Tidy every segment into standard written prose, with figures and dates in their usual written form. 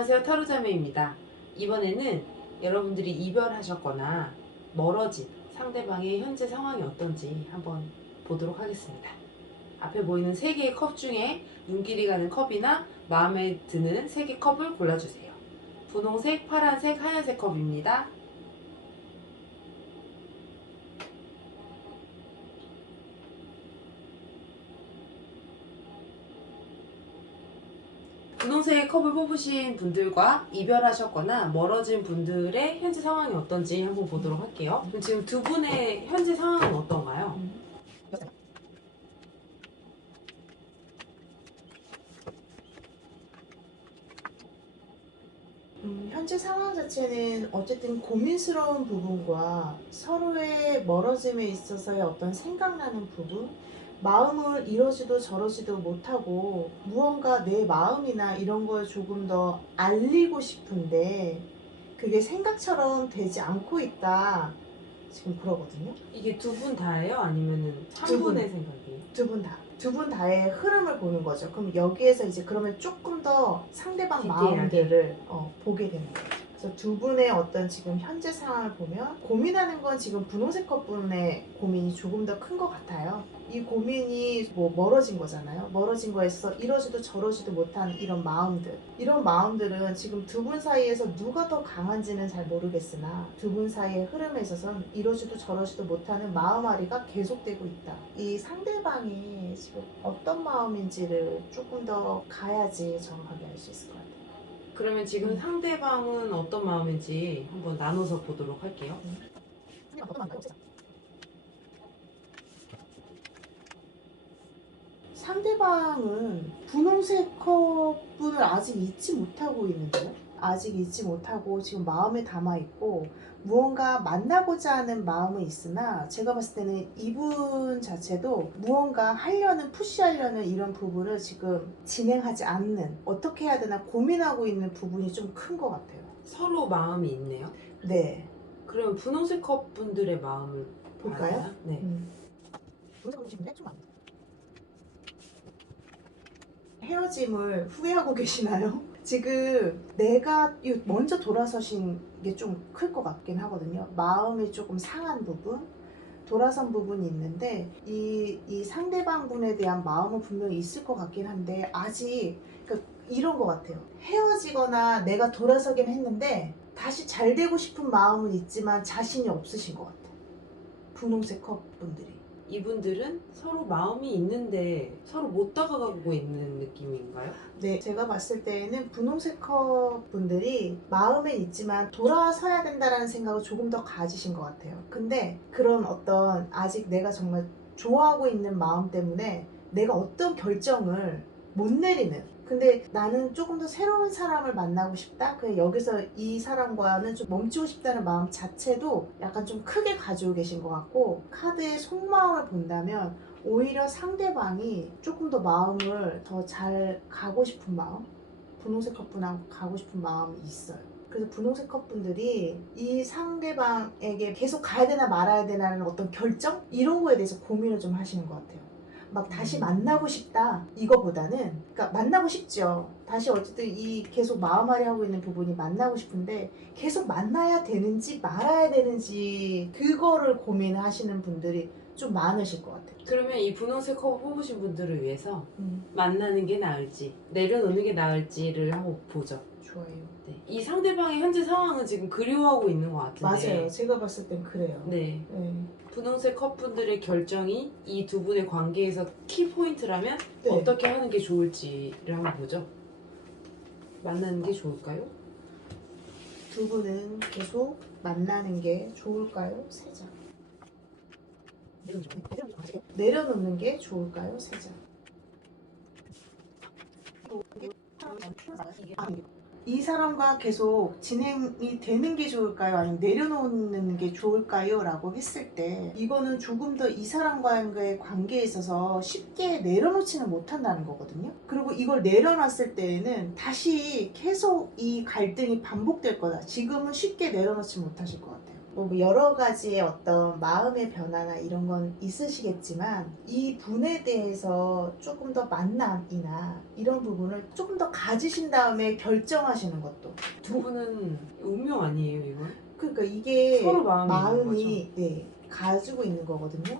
안녕하세요, 타로자매입니다. 이번에는 여러분들이 이별하셨거나 멀어진 상대방의 현재 상황이 어떤지 한번 보도록 하겠습니다. 앞에 보이는 3개의 컵 중에 눈길이 가는 컵이나 마음에 드는 3개 컵을 골라주세요. 분홍색, 파란색, 하얀색 컵입니다. 분홍색의 컵을 뽑으신 분들과 이별하셨거나 멀어진 분들의 현재 상황이 어떤지 한번 보도록 할게요. 그럼 지금 두 분의 현재 상황은 어떤가요? 현재 상황 자체는 어쨌든 고민스러운 부분과 서로의 멀어짐에 있어서의 어떤 생각나는 부분, 마음을 이러지도 저러지도 못하고 무언가 내 마음이나 이런 걸 조금 더 알리고 싶은데 그게 생각처럼 되지 않고 있다. 지금 그러거든요. 이게 두 분 다예요? 아니면은 한 두 분. 분의 생각이에요? 두 분 다. 두 분 다의 흐름을 보는 거죠. 그럼 여기에서 이제 그러면 조금 더 상대방 디테일하게. 마음들을 보게 되는 거죠. 그래서 두 분의 어떤 지금 현재 상황을 보면 고민하는 건 지금 분홍색 컵분의 고민이 조금 더 큰 것 같아요. 이 고민이 뭐 멀어진 거잖아요. 멀어진 거에 있어서 이러지도 저러지도 못한 이런 마음들. 이런 마음들은 지금 두 분 사이에서 누가 더 강한지는 잘 모르겠으나 두 분 사이의 흐름에 있어서는 이러지도 저러지도 못하는 마음앓이가 계속되고 있다. 이 상대방이 지금 어떤 마음인지를 조금 더 가야지 정확하게 알 수 있을 것 같아요. 그러면 지금 상대방은 어떤 마음인지 한번 나눠서 보도록 할게요. 상대방 어떤 마음인가요? 상대방은 분홍색 컵분을 아직 잊지 못하고 있는데요. 아직 잊지 못하고 지금 마음에 담아있고 무언가 만나고자 하는 마음은 있으나 제가 봤을 때는 이분 자체도 무언가 하려는 푸시하려는 이런 부분을 지금 진행하지 않는 어떻게 해야 되나 고민하고 있는 부분이 좀 큰 것 같아요. 서로 마음이 있네요. 네. 그러면 분홍색 컵 분들의 마음을 볼까요? 알아요? 네. 분홍색 컵분인데 좀 헤어짐을 후회하고 계시나요? 지금 내가 먼저 돌아서신 게 좀 클 것 같긴 하거든요. 마음이 조금 상한 부분, 돌아선 부분이 있는데 이 상대방 분에 대한 마음은 분명히 있을 것 같긴 한데 아직 그러니까 이런 것 같아요. 헤어지거나 내가 돌아서긴 했는데 다시 잘 되고 싶은 마음은 있지만 자신이 없으신 것 같아요. 분홍색 컵 분들이. 이분들은 서로 마음이 있는데 서로 못 다가가고 있는 느낌인가요? 네, 제가 봤을 때에는 분홍색 컵 분들이 마음엔 있지만 돌아서야 된다라는 생각을 조금 더 가지신 것 같아요. 근데 그런 어떤 아직 내가 정말 좋아하고 있는 마음 때문에 내가 어떤 결정을 못 내리는, 근데 나는 조금 더 새로운 사람을 만나고 싶다? 그냥 여기서 이 사람과는 좀 멈추고 싶다는 마음 자체도 약간 좀 크게 가지고 계신 것 같고, 카드의 속마음을 본다면 오히려 상대방이 조금 더 마음을 더 잘 가고 싶은 마음, 분홍색 커플하고 가고 싶은 마음이 있어요. 그래서 분홍색 커플들이 이 상대방에게 계속 가야 되나 말아야 되나는 어떤 결정? 이런 거에 대해서 고민을 좀 하시는 것 같아요. 막 다시 만나고 싶다 이거보다는, 그러니까 만나고 싶죠. 다시 어쨌든 이 계속 마음앓이 하고 있는 부분이 만나고 싶은데 계속 만나야 되는지 말아야 되는지 그거를 고민하시는 분들이 좀 많으실 것 같아요. 그러면 이 분홍색 컵을 뽑으신 분들을 위해서 만나는 게 나을지 내려놓는 게 나을지를 한번 보죠. 좋아요. 네. 이 상대방의 현재 상황은 지금 그리워하고 있는 것 같은데. 맞아요. 제가 봤을 땐 그래요. 네. 네. 분홍색 컵분들의 결정이 이 두 분의 관계에서 키포인트라면 네. 어떻게 하는 게 좋을지를 한번 보죠. 만나는 게 좋을까요? 두 분은 계속 만나는 게 좋을까요? 세 장. 내려놓는 게 좋을까요? 세 장. 이 사람과 계속 진행이 되는 게 좋을까요? 아니면 내려놓는 게 좋을까요? 라고 했을 때 이거는 조금 더 이 사람과의 관계에 있어서 쉽게 내려놓지는 못한다는 거거든요. 그리고 이걸 내려놨을 때에는 다시 계속 이 갈등이 반복될 거다. 지금은 쉽게 내려놓지 못하실 것 같아요. 뭐 여러 가지의 어떤 마음의 변화나 이런 건 있으시겠지만 이 분에 대해서 조금 더 만남이나 이런 부분을 조금 더 가지신 다음에 결정하시는 것도 두 분은 운명 아니에요, 이건? 그러니까 이게 서로 마음이 있는 네, 가지고 있는 거거든요.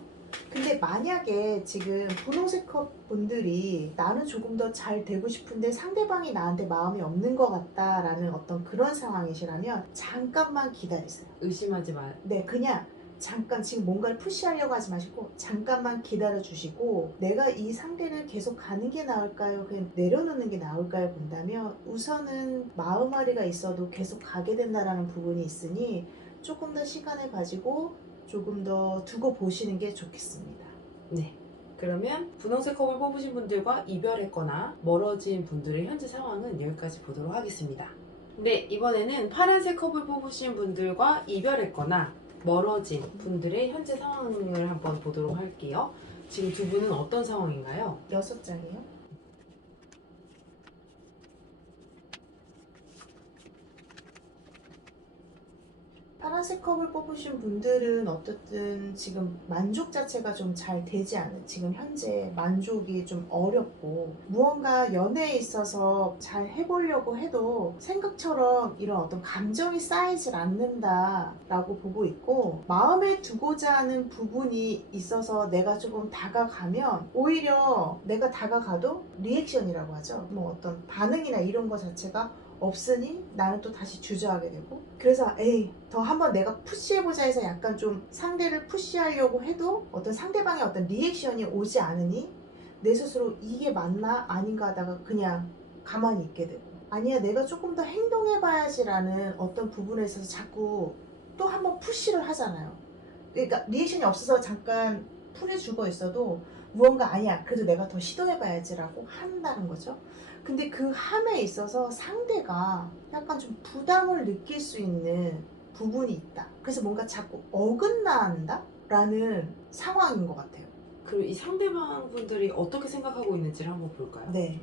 근데 만약에 지금 분홍색 컵 분들이 나는 조금 더 잘 되고 싶은데 상대방이 나한테 마음이 없는 것 같다라는 어떤 그런 상황이시라면 잠깐만 기다리세요. 의심하지 마. 네, 그냥 잠깐 지금 뭔가를 푸시하려고 하지 마시고 잠깐만 기다려 주시고 내가 이 상대를 계속 가는 게 나을까요? 그냥 내려놓는 게 나을까요? 본다면 우선은 마음앓이가 있어도 계속 가게 된다라는 부분이 있으니 조금 더 시간을 가지고 조금 더 두고 보시는 게 좋겠습니다. 네. 그러면 분홍색 컵을 뽑으신 분들과 이별했거나 멀어진 분들의 현재 상황은 여기까지 보도록 하겠습니다. 네, 이번에는 파란색 컵을 뽑으신 분들과 이별했거나 멀어진 분들의 현재 상황을 한번 보도록 할게요. 지금 두 분은 어떤 상황인가요? 6장이요. 파란색 컵을 뽑으신 분들은 어쨌든 지금 만족 자체가 좀 잘 되지 않은 지금 현재 만족이 좀 어렵고 무언가 연애에 있어서 잘 해보려고 해도 생각처럼 이런 어떤 감정이 쌓이질 않는다라고 보고 있고 마음에 두고자 하는 부분이 있어서 내가 조금 다가가면 오히려 내가 다가가도 리액션이라고 하죠. 뭐 어떤 반응이나 이런 거 자체가 없으니 나는 또 다시 주저하게 되고 그래서 에이 더 한번 내가 푸시해보자 해서 약간 좀 상대를 푸시하려고 해도 어떤 상대방의 어떤 리액션이 오지 않으니 내 스스로 이게 맞나 아닌가 하다가 그냥 가만히 있게 되고 아니야 내가 조금 더 행동해봐야지라는 어떤 부분에 있어서 자꾸 또 한번 푸시를 하잖아요. 그러니까 리액션이 없어서 잠깐 풀에 죽어 있어도 무언가 아니야 그래도 내가 더 시도해봐야지라고 한다는 거죠. 근데 그 함에 있어서 상대가 약간 좀 부담을 느낄 수 있는 부분이 있다. 그래서 뭔가 자꾸 어긋난다? 라는 상황인 것 같아요. 그리고 이 상대방 분들이 어떻게 생각하고 있는지를 한번 볼까요? 네.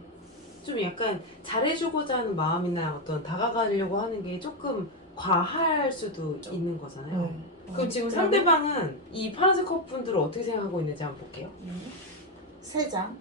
좀 약간 잘해주고자 하는 마음이나 어떤 다가가려고 하는 게 조금 과할 수도 있는 거잖아요. 그럼 지금 상대방은 이 파란색 컵 분들을 어떻게 생각하고 있는지 한번 볼게요. 3장.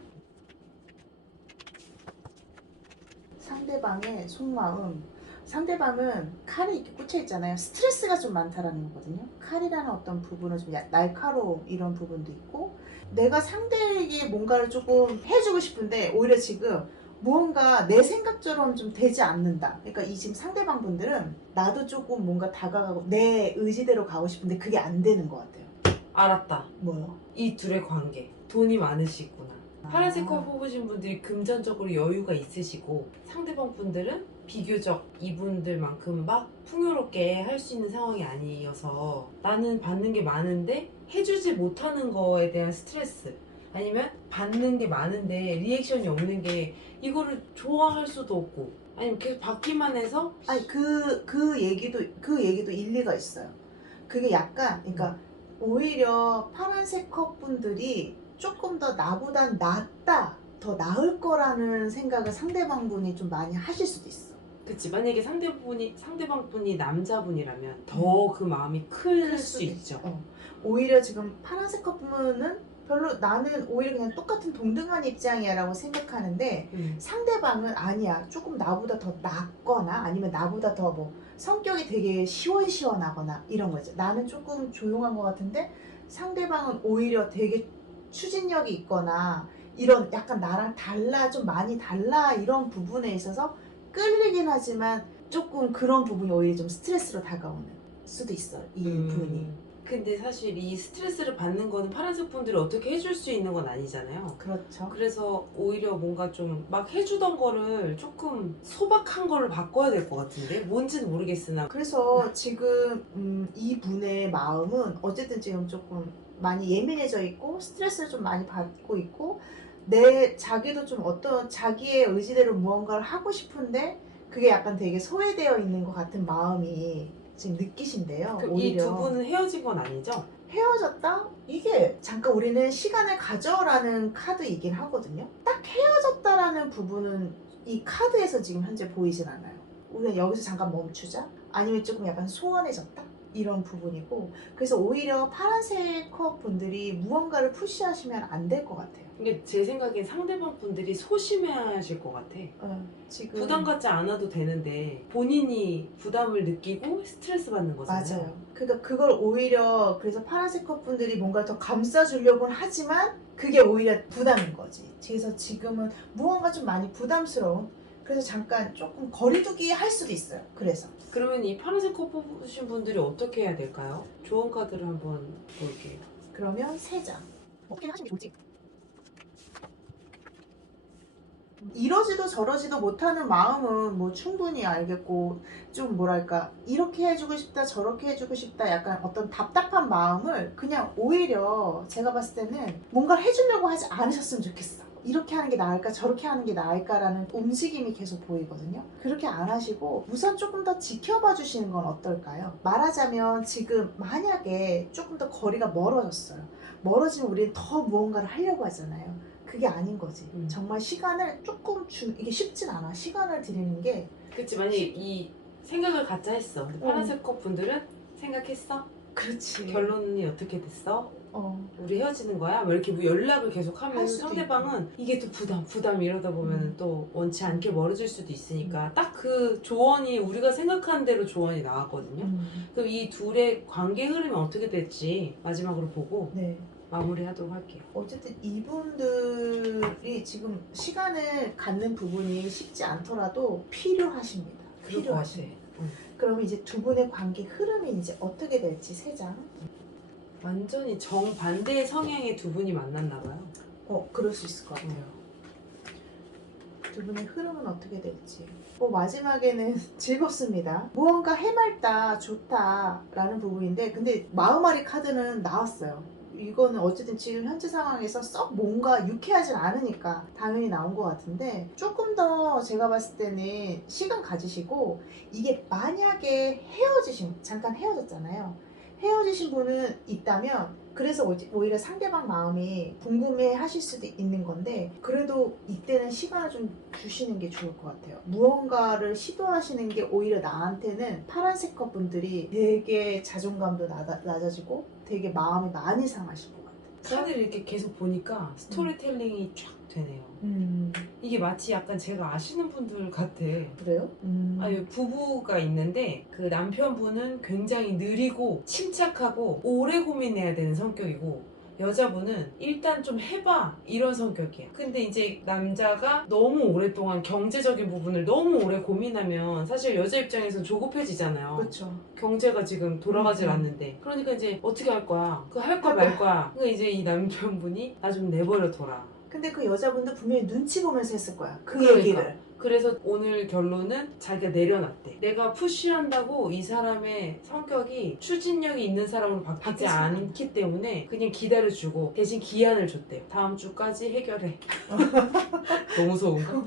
상대방의 속마음. 상대방은 칼이 이렇게 꽂혀 있잖아요. 스트레스가 좀 많다라는 거거든요. 칼이라는 어떤 부분은 좀 날카로움 이런 부분도 있고 내가 상대에게 뭔가를 조금 해주고 싶은데 오히려 지금 무언가 내 생각처럼 좀 되지 않는다. 그러니까 이 지금 상대방 분들은 나도 조금 뭔가 다가가고 내 의지대로 가고 싶은데 그게 안 되는 것 같아요. 알았다. 뭐요? 이 둘의 관계. 돈이 많으시구나. 파란색 컵 뽑으신 분들이 금전적으로 여유가 있으시고 상대방 분들은 비교적 이분들만큼 막 풍요롭게 할 수 있는 상황이 아니어서 나는 받는 게 많은데 해주지 못하는 거에 대한 스트레스 아니면 받는 게 많은데 리액션이 없는 게 이거를 좋아할 수도 없고 아니면 계속 받기만 해서 아니 그 얘기도 일리가 있어요. 그게 약간 그러니까 오히려 파란색 컵 분들이 조금 더 나보단 낫다, 더 나을 거라는 생각을 상대방 분이 좀 많이 하실 수도 있어. 그치 만약에 상대방 분이 남자분이라면 더 그 마음이 클 수 수도 있죠. 오히려 지금 파란색 컵 분은 별로 나는 오히려 그냥 똑같은 동등한 입장이야 라고 생각하는데 상대방은 아니야 조금 나보다 더 낫거나 아니면 나보다 더 뭐 성격이 되게 시원시원하거나 이런 거죠. 나는 조금 조용한 것 같은데 상대방은 오히려 되게 추진력이 있거나 이런 약간 나랑 달라 좀 많이 달라 이런 부분에 있어서 끌리긴 하지만 조금 그런 부분이 오히려 좀 스트레스로 다가오는 수도 있어요. 이 분이. 근데 사실 이 스트레스를 받는 거는 파란색 분들이 어떻게 해줄 수 있는 건 아니잖아요. 그렇죠. 그래서 오히려 뭔가 좀 막 해주던 거를 조금 소박한 거를 바꿔야 될 것 같은데 뭔지는 모르겠으나 그래서 지금 이 분의 마음은 어쨌든 지금 조금 많이 예민해져 있고 스트레스를 좀 많이 받고 있고 자기도 좀 어떤 자기의 의지대로 무언가를 하고 싶은데 그게 약간 되게 소외되어 있는 것 같은 마음이 지금 느끼신데요. 이 두 분은 헤어진 건 아니죠? 헤어졌다? 이게 잠깐 우리는 시간을 가져라는 카드이긴 하거든요. 딱 헤어졌다라는 부분은 이 카드에서 지금 현재 보이진 않아요. 우리가 여기서 잠깐 멈추자? 아니면 조금 약간 소원해졌다? 이런 부분이고, 그래서 오히려 파란색 컵 분들이 무언가를 푸시하시면 안 될 것 같아요. 이게 제 생각엔 상대방 분들이 소심해하실 것 같아. 지금 부담 갖지 않아도 되는데 본인이 부담을 느끼고 스트레스 받는 거잖아요. 맞아요. 그러니까 그걸 오히려 그래서 파란색 컵 분들이 뭔가 더 감싸주려고는 하지만 그게 오히려 부담인 거지. 그래서 지금은 무언가 좀 많이 부담스러운, 그래서 잠깐 조금 거리두기 할 수도 있어요. 그래서 그러면 이 파란색 컵 뽑으신 분들이 어떻게 해야 될까요? 조언 카드를 한번 볼게요. 그러면 3장 어떻게 하시는 게 좋을지. 이러지도 저러지도 못하는 마음은 뭐 충분히 알겠고, 좀 뭐랄까 이렇게 해주고 싶다 저렇게 해주고 싶다 약간 어떤 답답한 마음을 그냥 오히려 제가 봤을 때는 뭔가 해주려고 하지 않으셨으면 좋겠어. 이렇게 하는 게 나을까 저렇게 하는 게 나을까라는 움직임이 계속 보이거든요. 그렇게 안 하시고 우선 조금 더 지켜봐 주시는 건 어떨까요? 말하자면 지금 만약에 조금 더 거리가 멀어졌어요. 멀어지면 우리는 더 무언가를 하려고 하잖아요. 그게 아닌 거지. 정말 시간을 조금 이게 쉽진 않아. 시간을 드리는 게. 그치, 만약에 이 생각을 갖자 했어. 근데 파란색 컵 분들은 생각했어? 그렇지. 결론이 어떻게 됐어? 어. 우리 헤어지는 거야? 뭐 이렇게 뭐 연락을 계속 하면 할 수도 상대방은 이게 또 부담 이러다 보면 또 원치 않게 멀어질 수도 있으니까 딱 그 조언이 우리가 생각하는 대로 조언이 나왔거든요. 그럼 이 둘의 관계 흐름이 어떻게 될지 마지막으로 보고 네. 마무리하도록 할게요. 어쨌든 이분들이 지금 시간을 갖는 부분이 쉽지 않더라도 필요하십니다. 그럴 것 필요하십니다. 같아. 그럼 이제 두 분의 관계 흐름이 이제 어떻게 될지 3장. 완전히 정반대의 성향의 두 분이 만났나 봐요. 그럴 수 있을 것 같아요. 두 분의 흐름은 어떻게 될지. 마지막에는 즐겁습니다. 무언가 해맑다, 좋다라는 부분인데, 근데 마음앓이 카드는 나왔어요. 이거는 어쨌든 지금 현재 상황에서 썩 뭔가 유쾌하진 않으니까 당연히 나온 것 같은데, 조금 더 제가 봤을 때는 시간 가지시고, 이게 만약에 잠깐 헤어졌잖아요. 헤어지신 분은 있다면 그래서 오히려 상대방 마음이 궁금해 하실 수도 있는 건데, 그래도 이때는 시간을 좀 주시는 게 좋을 것 같아요. 무언가를 시도하시는 게 오히려 나한테는 파란색 컵 분들이 되게 자존감도 낮아지고 되게 마음이 많이 상하실 것 같아요. 카드를 이렇게 계속 보니까 스토리텔링이 쫙 되네요. 이게 마치 약간 제가 아시는 분들 같아. 그래요? 부부가 있는데 그 남편분은 굉장히 느리고 침착하고 오래 고민해야 되는 성격이고, 여자분은 일단 좀 해봐 이런 성격이야. 근데 이제 남자가 너무 오랫동안 경제적인 부분을 너무 오래 고민하면 사실 여자 입장에서 조급해지잖아요. 그렇죠. 경제가 지금 돌아가질 않는데, 그러니까 이제 어떻게 할 거야? 그거 할 거야 말 거야? 그러니까 이제 이 남편분이 나 좀 내버려 둬라. 근데 그 여자분도 분명히 눈치 보면서 했을 거야. 그 그러니까. 얘기를. 그래서 오늘 결론은 자기가 내려놨대. 내가 푸시한다고 이 사람의 성격이 추진력이 있는 사람으로 바뀌지 않기 때문에 그냥 기다려주고 대신 기한을 줬대요. 다음 주까지 해결해. 너무 무서운가?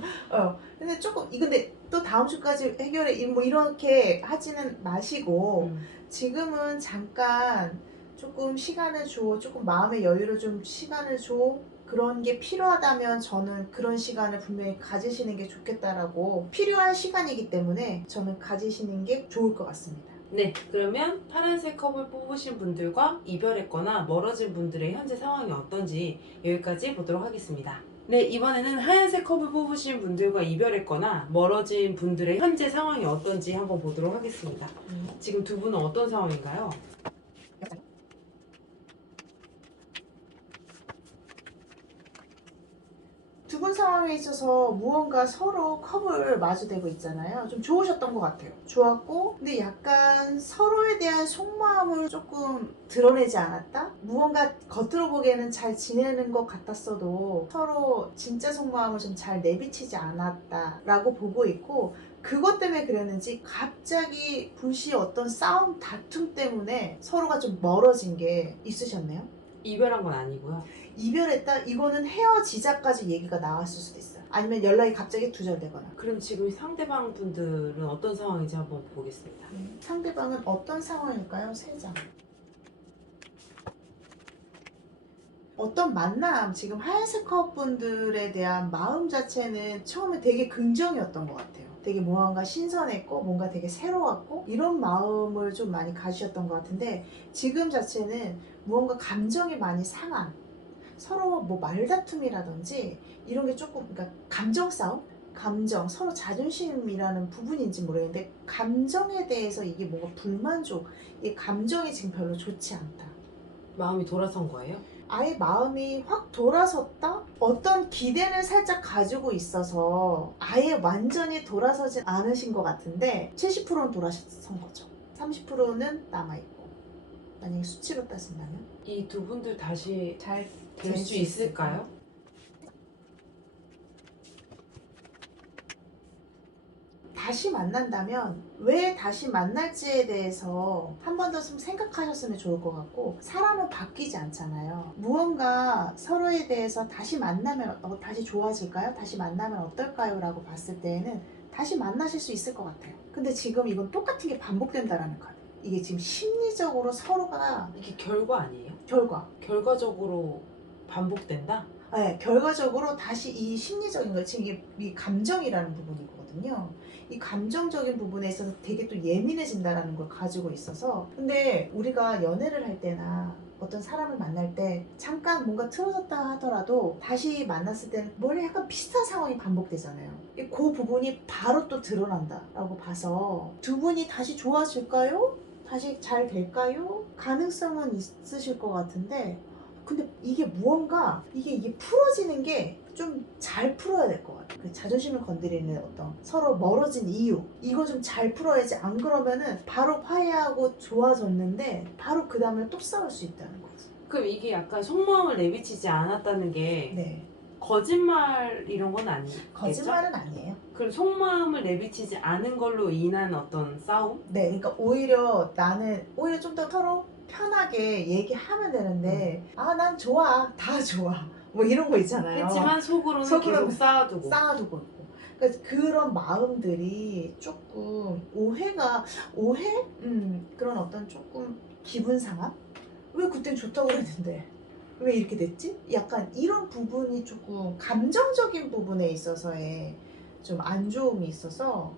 근데 근데 또 다음 주까지 해결해. 뭐 이렇게 하지는 마시고, 지금은 잠깐 조금 시간을 줘. 조금 마음의 여유를 좀 시간을 줘. 그런 게 필요하다면 저는 그런 시간을 분명히 가지시는 게 좋겠다라고, 필요한 시간이기 때문에 저는 가지시는 게 좋을 것 같습니다. 네, 그러면 파란색 컵을 뽑으신 분들과 이별했거나 멀어진 분들의 현재 상황이 어떤지 여기까지 보도록 하겠습니다. 네, 이번에는 하얀색 컵을 뽑으신 분들과 이별했거나 멀어진 분들의 현재 상황이 어떤지 한번 보도록 하겠습니다. 지금 두 분은 어떤 상황인가요? 두 분 상황에 있어서 무언가 서로 컵을 마주대고 있잖아요. 좀 좋으셨던 것 같아요. 좋았고, 근데 약간 서로에 대한 속마음을 조금 드러내지 않았다? 무언가 겉으로 보기에는 잘 지내는 것 같았어도 서로 진짜 속마음을 좀 잘 내비치지 않았다라고 보고 있고, 그것 때문에 그랬는지 갑자기 불시 어떤 싸움, 다툼 때문에 서로가 좀 멀어진 게 있으셨네요. 이별한 건 아니고요. 이별했다? 이거는 헤어지자까지 얘기가 나왔을 수도 있어요. 아니면 연락이 갑자기 두절되거나. 그럼 지금 상대방 분들은 어떤 상황인지 한번 보겠습니다. 상대방은 어떤 상황일까요? 3장. 어떤 만남, 지금 하얀색 컵 분들에 대한 마음 자체는 처음에 되게 긍정이었던 것 같아요. 되게 무언가 신선했고 뭔가 되게 새로웠고 이런 마음을 좀 많이 가지셨던 것 같은데 지금 자체는 무언가 감정이 많이 상한 서로 뭐 말다툼이라든지 이런 게 조금 그러니까 감정 싸움? 감정, 서로 자존심이라는 부분인지 모르겠는데 감정에 대해서 이게 뭔가 불만족, 이 감정이 지금 별로 좋지 않다. 마음이 돌아선 거예요? 아예 마음이 확 돌아섰다? 어떤 기대를 살짝 가지고 있어서 아예 완전히 돌아서진 않으신 것 같은데 70%는 돌아선 거죠. 30%는 남아있고 만약에 수치로 따진다면 이 두 분들 다시 잘 될 수 있을까요? 다시 만난다면 왜 다시 만날지에 대해서 한 번 더 좀 생각하셨으면 좋을 것 같고 사람은 바뀌지 않잖아요. 무언가 서로에 대해서 다시 만나면 다시 좋아질까요? 다시 만나면 어떨까요? 라고 봤을 때에는 다시 만나실 수 있을 것 같아요. 근데 지금 이건 똑같은 게 반복된다라는 카드. 이게 지금 심리적으로 서로가 이게 결과 아니에요? 결과적으로 반복된다? 네, 결과적으로 다시 이 심리적인 거 지금 이게 이 감정이라는 부분이거든요. 이 감정적인 부분에 있어서 되게 또 예민해진다라는 걸 가지고 있어서 근데 우리가 연애를 할 때나 어떤 사람을 만날 때 잠깐 뭔가 틀어졌다 하더라도 다시 만났을 때는 원래 약간 비슷한 상황이 반복되잖아요. 그 부분이 바로 또 드러난다라고 봐서 두 분이 다시 좋아질까요? 다시 잘 될까요? 가능성은 있으실 것 같은데 근데 이게 무언가 이게 풀어지는 게 좀 잘 풀어야 될 것 같아요. 그 자존심을 건드리는 어떤 서로 멀어진 이유 이거 좀 잘 풀어야지 안 그러면은 바로 화해하고 좋아졌는데 바로 그 다음에 또 싸울 수 있다는 거죠. 그럼 이게 약간 속마음을 내비치지 않았다는 게 네, 거짓말 이런 건 아니겠죠? 거짓말은 아니에요. 그럼 속마음을 내비치지 않은 걸로 인한 어떤 싸움? 네, 그러니까 오히려 나는 오히려 좀 더 서로 편하게 얘기하면 되는데 아 난 좋아 다 좋아 뭐 이런 거 있잖아요. 했지만 속으로는 계속 쌓아두고. 쌓아두고 있고. 그러니까 그런 마음들이 조금 오해? 그런 어떤 조금 기분 상함? 왜 그땐 좋다고 그랬는데 왜 이렇게 됐지? 약간 이런 부분이 조금 감정적인 부분에 있어서의 좀 안 좋음이 있어서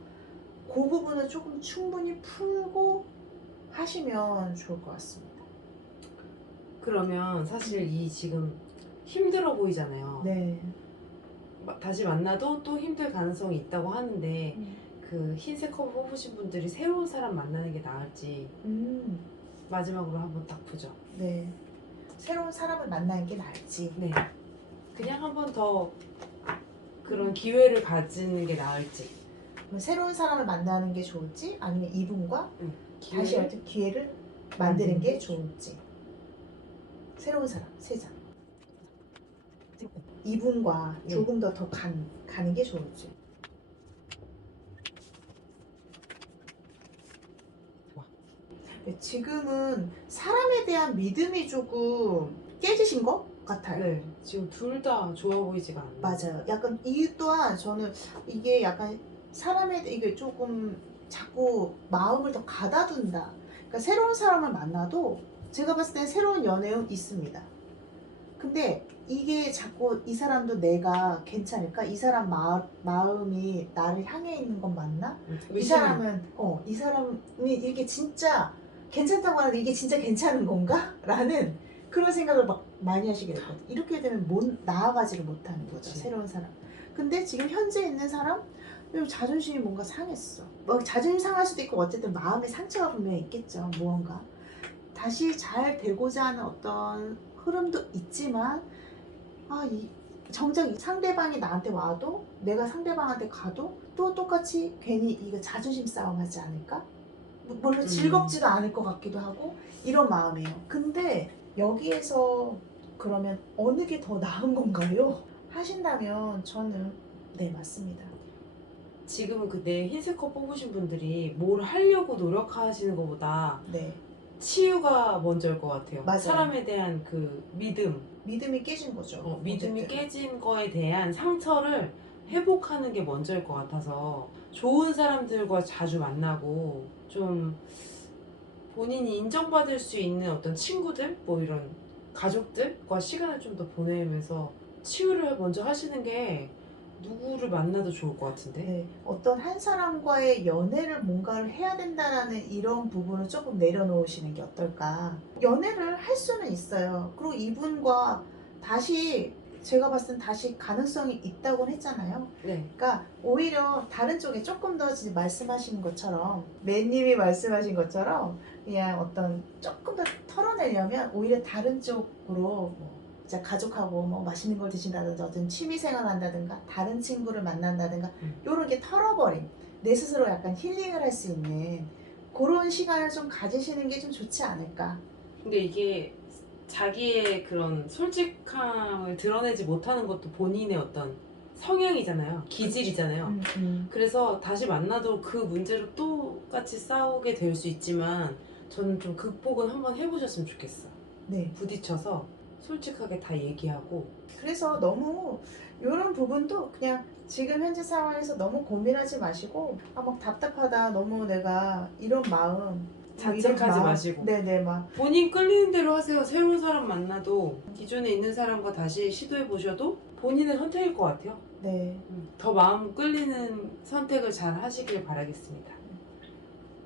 그 부분을 조금 충분히 풀고 하시면 좋을 것 같습니다. 그러면 사실 이 지금 힘들어 보이잖아요. 네. 다시 만나도 또 힘들 가능성이 있다고 하는데 그 흰색 컵 뽑으신 분들이 새로운 사람 만나는 게 나을지 마지막으로 한번 딱 보죠. 네. 새로운 사람을 만나는 게 나을지. 네. 그냥 한 번 더 그런 기회를 가지는 게 나을지. 그럼 새로운 사람을 만나는 게 좋을지 아니면 이분과 다시 기회를 어떤 기회를 만드는 게 좋을지. 새로운 사람 세 장. 이분과 네. 조금 더 가는 게 좋을지. 와. 지금은 사람에 대한 믿음이 조금 깨지신 것 같아요. 네. 지금 둘 다 좋아 보이지가 않아요. 맞아요. 약간 이 또한 저는 이게 약간 이게 조금 자꾸 마음을 더 가다둔다. 그러니까 새로운 사람을 만나도 제가 봤을 땐 새로운 연애운 있습니다. 근데 이게 자꾸 이 사람도 내가 괜찮을까? 이 사람 마음이 나를 향해 있는 건 맞나? 이 사람이 이렇게 진짜 괜찮다고 하는데 이게 진짜 괜찮은 건가? 라는 그런 생각을 막 많이 하시게 되거든요. 이렇게 되면 나아가지를 못하는 거죠. 그치. 새로운 사람. 근데 지금 현재 있는 사람 자존심이 뭔가 상했어. 뭐 자존심 상할 수도 있고 어쨌든 마음의 상처가 분명히 있겠죠. 무언가. 다시 잘 되고자 하는 어떤 흐름도 있지만 정작 상대방이 나한테 와도 내가 상대방한테 가도 또 똑같이 괜히 이거 자존심 싸움하지 않을까? 별로 즐겁지도 않을 것 같기도 하고 이런 마음이에요. 근데 여기에서 그러면 어느 게 더 나은 건가요? 하신다면 저는 네 맞습니다. 지금은 근데 흰색 컵 뽑으신 분들이 뭘 하려고 노력하시는 것보다 네 치유가 먼저일 것 같아요. 맞아요. 사람에 대한 그 믿음이 깨진 거죠. 믿음이 어쨌든. 깨진 거에 대한 상처를 회복하는 게 먼저일 것 같아서 좋은 사람들과 자주 만나고 좀 본인이 인정받을 수 있는 어떤 친구들, 뭐 이런 가족들과 시간을 좀 더 보내면서 치유를 먼저 하시는 게 누구를 만나도 좋을 것 같은데. 네, 어떤 한 사람과의 연애를 뭔가를 해야 된다라는 이런 부분을 조금 내려놓으시는 게 어떨까. 연애를 할 수는 있어요. 그리고 이분과 다시 제가 봤을 땐 다시 가능성이 있다고 했잖아요. 네. 그러니까 오히려 다른 쪽에 조금 더 지금 말씀하신 것처럼 매님이 말씀하신 것처럼 그냥 어떤 조금 더 털어내려면 오히려 다른 쪽으로 뭐 진짜 가족하고 뭐 맛있는 걸 드신다든가 어떤 취미 생활 한다든가 다른 친구를 만난다든가 요런 게 털어버림 내 스스로 약간 힐링을 할 수 있는 그런 시간을 좀 가지시는 게 좀 좋지 않을까. 근데 이게 자기의 그런 솔직함을 드러내지 못하는 것도 본인의 어떤 성향이잖아요. 기질이잖아요. 그래서 다시 만나도 그 문제로 똑같이 싸우게 될 수 있지만 저는 좀 극복은 한번 해보셨으면 좋겠어. 네. 부딪혀서 솔직하게 다 얘기하고. 그래서 너무 이런 부분도 그냥 지금 현재 상황에서 너무 고민하지 마시고 막 답답하다 너무 내가 이런 마음 자책하지 마시고. 네네 막 본인 끌리는 대로 하세요. 새로운 사람 만나도 기존에 있는 사람과 다시 시도해 보셔도 본인의 선택일 것 같아요. 네. 더 마음 끌리는 선택을 잘 하시길 바라겠습니다.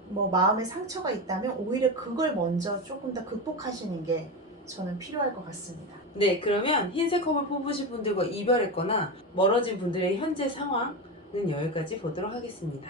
뭐 마음에 상처가 있다면 오히려 그걸 먼저 조금 더 극복하시는 게 저는 필요할 것 같습니다. 네, 그러면 흰색 컵을 뽑으신 분들과 이별했거나 멀어진 분들의 현재 상황은 여기까지 보도록 하겠습니다.